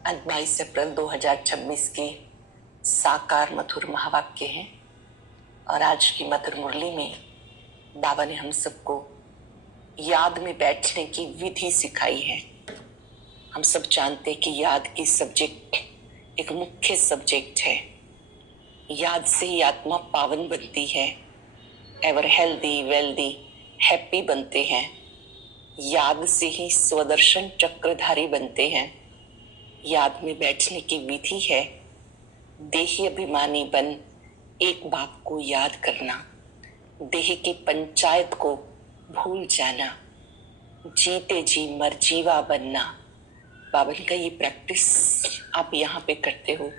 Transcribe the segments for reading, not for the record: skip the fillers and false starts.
आज 22 अप्रैल 2026 के साकार मधुर महावाक्य हैं। और आज की मधुर मुरली में बाबा ने हम सबको याद में बैठने की विधि सिखाई है। हम सब जानते हैं कि याद की सब्जेक्ट एक मुख्य सब्जेक्ट है। याद से ही आत्मा पावन बनती है, एवर हेल्दी वेल्दी हैप्पी बनते हैं। याद से ही स्वदर्शन चक्रधारी बनते हैं। याद में बैठने की विधि है देही अभिमानी बन एक बाप को याद करना, देह की पंचायत को भूल जाना, जीते जी मर जीवा बनना। बाबा का ये प्रैक्टिस आप यहाँ पे करते हो,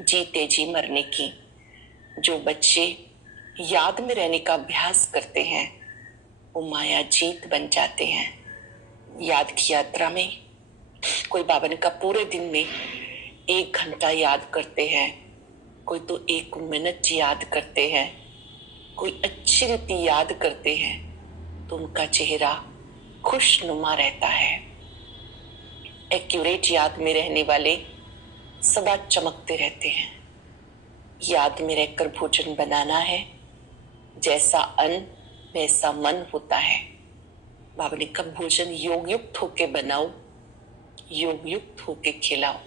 जीते जी मरने की। जो बच्चे याद में रहने का अभ्यास करते हैं वो माया जीत बन जाते हैं। याद की यात्रा में कोई बाबा ने का पूरे दिन में 1 घंटा याद करते हैं, कोई तो 1 मिनट याद करते हैं, कोई अच्छी रीति याद करते हैं तो उनका चेहरा खुशनुमा रहता है। एक्यूरेट याद में रहने वाले सदा चमकते रहते हैं। याद में रहकर भोजन बनाना है, जैसा अन्न वैसा मन होता है। बाबा ने कब भोजन योग युक्त होके बनाओ, योग युक्त होके खिलाओ,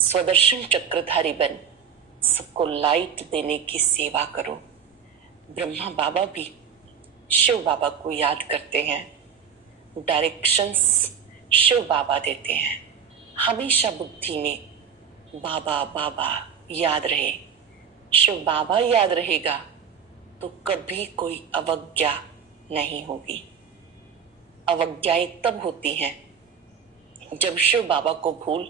स्वदर्शन चक्रधारी बन सबको लाइट देने की सेवा करो। ब्रह्मा बाबा भी शिव बाबा को याद करते हैं, डायरेक्शंस शिव बाबा देते हैं। हमेशा बुद्धि में बाबा बाबा याद रहे, शिव बाबा याद रहेगा तो कभी कोई अवज्ञा नहीं होगी। अवज्ञाएं तब होती हैं जब शिव बाबा को भूल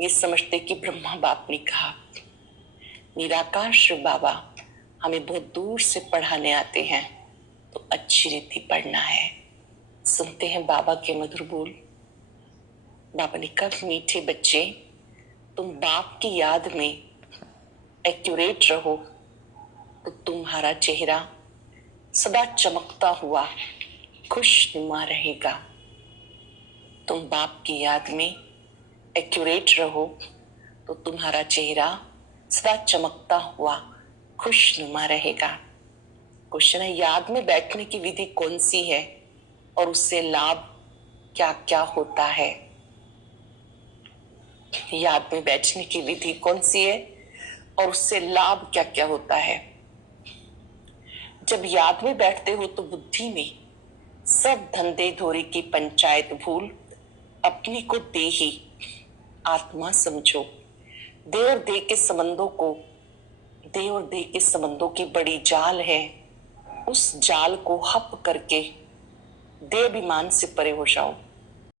ये समझते कि ब्रह्मा बाप ने कहा। निराकार शिव बाबा हमें बहुत दूर से पढ़ाने आते हैं तो अच्छी रीति पढ़ना है। सुनते हैं बाबा के मधुर बोल। बाबा ने कहा, मीठे बच्चे तुम बाप की याद में एक्यूरेट रहो तो तुम्हारा चेहरा सदा चमकता हुआ खुशनुमा रहेगा। तुम बाप की याद में एक्यूरेट रहो तो तुम्हारा चेहरा सदा चमकता हुआ खुशनुमा रहेगा। क्वेश्चन है, याद में बैठने की विधि कौन सी है और उससे लाभ क्या क्या होता है? याद में बैठने की विधि कौन सी है और उससे लाभ क्या क्या होता है? जब याद में बैठते हो तो बुद्धि में सब धंधे धोरी की पंचायत भूल अपने को देही आत्मा समझो। देह और देह के संबंधों को, देह और देह के संबंधों की बड़ी जाल है, उस जाल को हप करके देह अभिमान से परे हो जाओ।